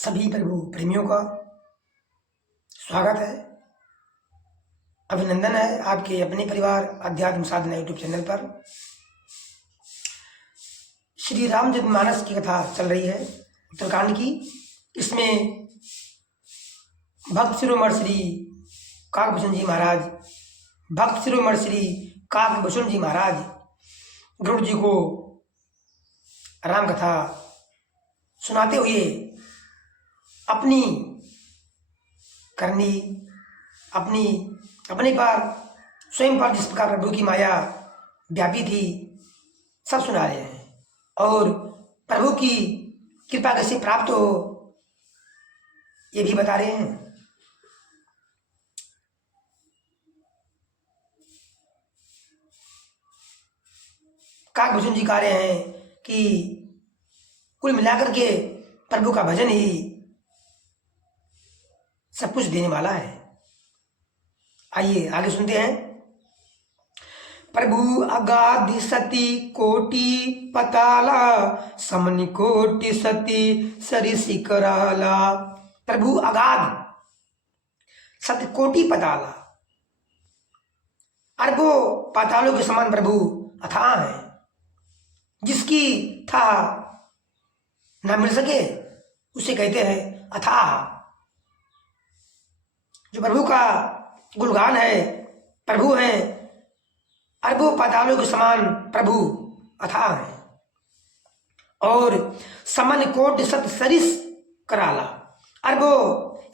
सभी प्रभु प्रेमियों का स्वागत है, अभिनंदन है आपके अपने परिवार अध्यात्म साधना यूट्यूब चैनल पर। श्री रामचरितमानस की कथा चल रही है उत्तरकांड की। इसमें भक्त शिरोमणि श्री काकभूषण जी महाराज, भक्त शिरोमणि श्री काकभूषण जी महाराज गरुड़ जी को राम कथा सुनाते हुए अपनी करनी, अपने पर स्वयं पर जिस प्रकार प्रभु की माया व्यापी थी सब सुना रहे हैं और प्रभु की कृपा कैसे प्राप्त हो ये भी बता रहे हैं। काकभूषण जी कह रहे हैं कि कुल मिलाकर के प्रभु का भजन ही सब कुछ देने वाला है। आइए आगे सुनते हैं। प्रभु अगाध सती कोटि पताला, समनि कोटि सती सरिसि कराला। प्रभु अगाध सत कोटि पताला, अरबों पातालों के समान प्रभु अथाह है, जिसकी था ना मिल सके उसे कहते हैं अथाह। जो प्रभु का गुणगान है, प्रभु हैं अरबों पातालों के समान प्रभु अथाह है। और समन कोटि सत सरिस कराला, अरबों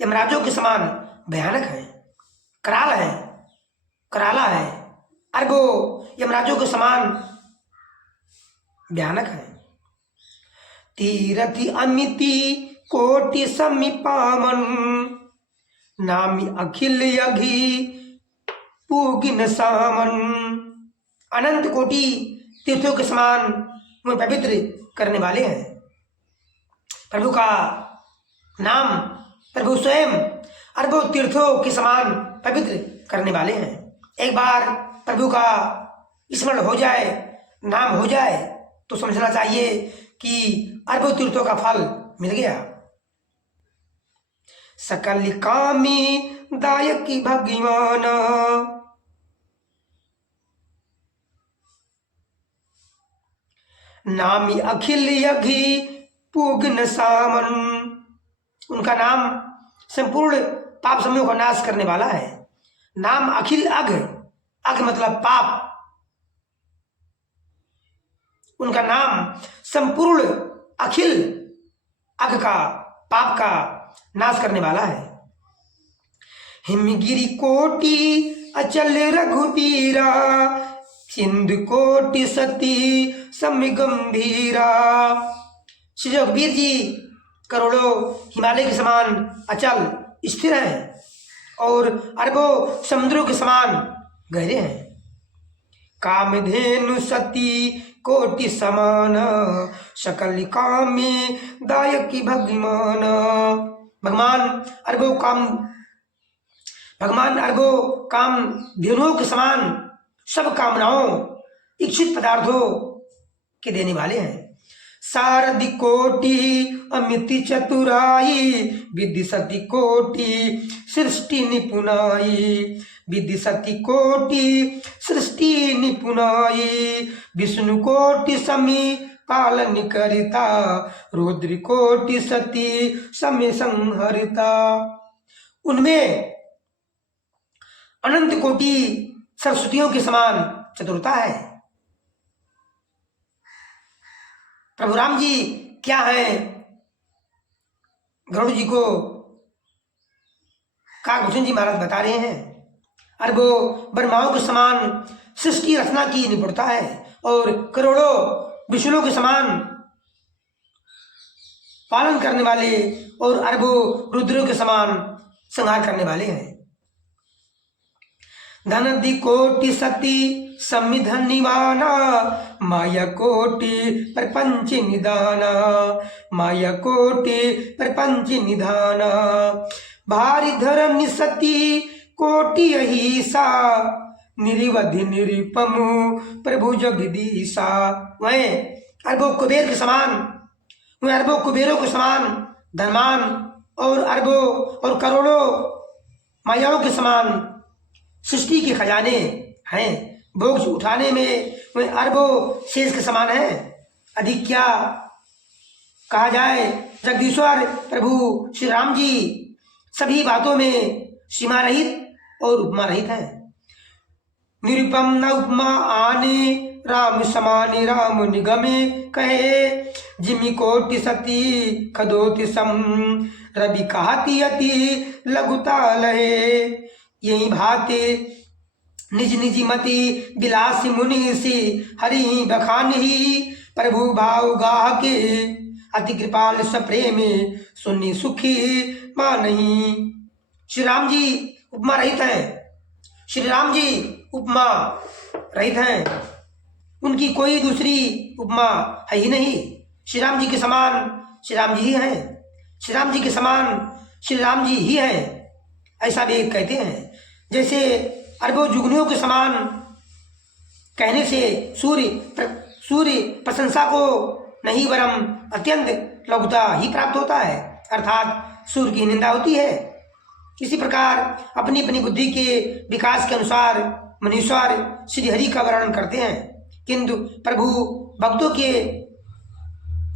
यमराजों के समान भयानक है। कराला है, अरबों यमराजों के समान भयानक है। तीरथि अमिति कोटि समीपामन, नामी अखिल यघि पूगिन सामन। अनंत कोटि तीर्थों के समान में पवित्र करने वाले हैं। प्रभु का नाम प्रभु स्वयं अरबों तीर्थों के समान पवित्र करने वाले हैं। एक बार प्रभु का स्मरण हो जाए, नाम हो जाए तो समझना चाहिए कि अरबों तीर्थों का फल मिल गया। सकल कामी दायकी भगवान, नामी अखिल यघि पूगन सामन। उनका नाम संपूर्ण पाप समूह का नाश करने वाला है। नाम अखिल अघ, अघ मतलब पाप। उनका नाम संपूर्ण अखिल अघ का पाप का नाश करने वाला है। हिमगिरि कोटि अचल रघुबीरा, सिंधु कोटि सती सम गंभीरा। श्री रघुबीर जी करोड़ों हिमालय के समान अचल स्थिर हैं और अरबों समुद्रों के समान गहरे हैं। कामधेनु सती कोटि समान, सकल कामी दायकी भगवान। भगवान अरबों काम धेनुओं के समान सब कामनाओं इच्छित पदार्थों के देने वाले हैं। सारथि कोटि अमिति चतुराई, विधि सति कोटि सृष्टि निपुणाई। विधि सति कोटि सृष्टि निपुणाई, विष्णु कोटि समी पालन करिता। रुद्र कोटि सती समय संहरिता। उनमें अनंत कोटि सरस्वतियों के समान चतुरता है। प्रभु राम जी क्या है, गरुड़ जी को काकभूषण जी महाराज बता रहे हैं। अरबों ब्रह्माओं के समान सृष्टि रचना की निपुणता है और करोड़ों विष्णुओं के समान पालन करने वाले और अरबों रुद्रों के समान संहार करने वाले हैं। धनधि कोटि सती समिधन निवाना, माया कोटि प्रपंच निदाना। माया कोटि प्रपंच निधाना, भारी धरन सती कोटि अहिसा। निरिवधि निरुपमु प्रभु जगदीशा। वह अरबों कुबेर के समान, वह अरबों कुबेरों के समान धनवान और अरबों और करोड़ों मायाओं के समान सृष्टि के खजाने हैं। बोझ उठाने में वे अरबों शेष के समान हैं। अधिक क्या कहा जाए। जगदीश्वर प्रभु श्री राम जी सभी बातों में सीमा रहित और उपमा रहित हैं। निरुपम न उपमा आने राम समाने राम निगमे कहे जिमि कोटि सती खदोति सम रवि कहती अति लघुता लहे। यही भाते निज निज मति बिलासी मुनि से हरि बखान ही प्रभु भाव गाह के अति कृपाल सप्रेम सुनी सुखी मानही। श्री राम जी उपमा रहित हैं। श्री राम जी उपमा रहित हैं। उनकी कोई दूसरी उपमा है ही नहीं। श्री राम जी के समान श्री राम जी ही हैं। श्री राम जी के समान श्री राम जी ही हैं, ऐसा वेद कहते हैं। जैसे अरबों जुगनियों के समान कहने से सूर्य प्रशंसा को नहीं वरम अत्यंत लघुता ही प्राप्त होता है, अर्थात सूर्य की निंदा होती है। इसी प्रकार अपनी अपनी बुद्धि के विकास के अनुसार मनुष्य श्री हरि का वर्णन करते हैं, किंतु प्रभु भक्तों के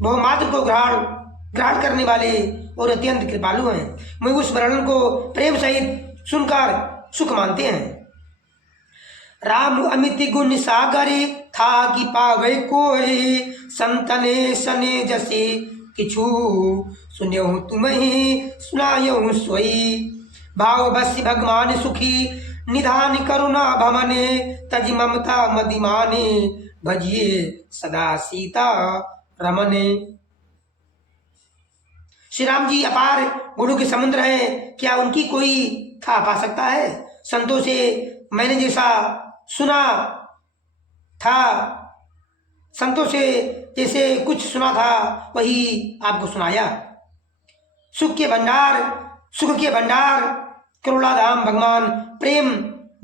बहुमात्र को ग्रहण करने वाले और अत्यंत कृपालु हैं। वे उस वर्णन को प्रेम सहित सुनकर सुख मानते हैं। राम अमित गुण सागरे था कि पावे कोई संतने सने जसे किछु सुन्यहु तुम्हें सुनायहु सोई। भाव बस भगवान सुखी निधान करुणा भमने तज ममता मदिमाने भजिए सदा सीता रमने। श्री राम जी अपार गुणों के समुद्र हैं, क्या उनकी कोई था पा सकता है। संतों से मैंने जैसा सुना था, संतों से जैसे कुछ सुना था वही आपको सुनाया। सुख के भंडार करुणाधाम भगवान प्रेम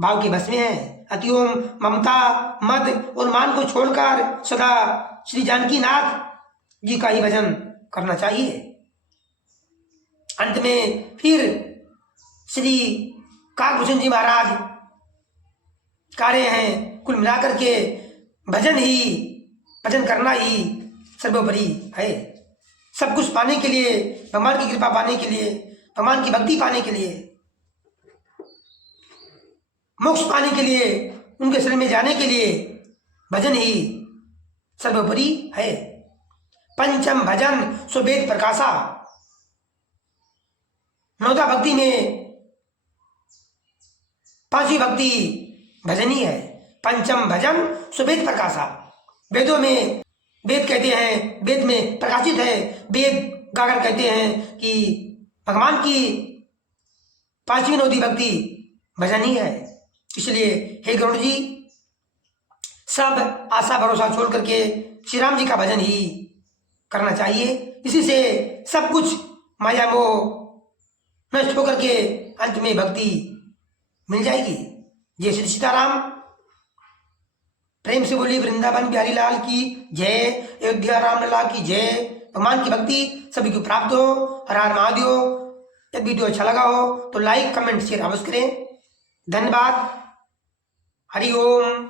भाव के बस में है। अतिओम ममता मद और मान को छोड़कर सदा श्री जानकी नाथ जी का ही भजन करना चाहिए। अंत में फिर श्री काकभूषण जी महाराज कह रहे हैं, कुल मिलाकर के भजन करना ही सर्वोपरि है। सब कुछ पाने के लिए, भगवान की कृपा पाने के लिए, भगवान की भक्ति पाने के लिए, मोक्ष पाने के लिए, उनके शरण में जाने के लिए भजन ही सर्वोपरि है। पंचम भजन सो वेद प्रकाशा। नौदा भक्ति में पांचवी भक्ति भजन ही है। पंचम भजन सो वेद प्रकाशा। वेदों में वेद कहते हैं, वेद में प्रकाशित है। वेद गाकर कहते हैं कि भगवान की पांचवी नौदी भक्ति भजन ही है। इसलिए हे गरुड़ जी, सब आशा भरोसा छोड़ करके श्री राम जी का भजन ही करना चाहिए। इसी से सब कुछ माया मोह नष्ट होकर के अंत में भक्ति मिल जाएगी। जय श्री सीताराम। प्रेम से बोलिए वृंदावन बिहारी लाल की जय, अयोध्या राम लला की जय। भगवान की भक्ति सभी को प्राप्त हो। हर हर महादेव। यदि वीडियो अच्छा लगा हो तो लाइक कमेंट शेयर अवश्य करें। धन्यवाद। हरि ओम।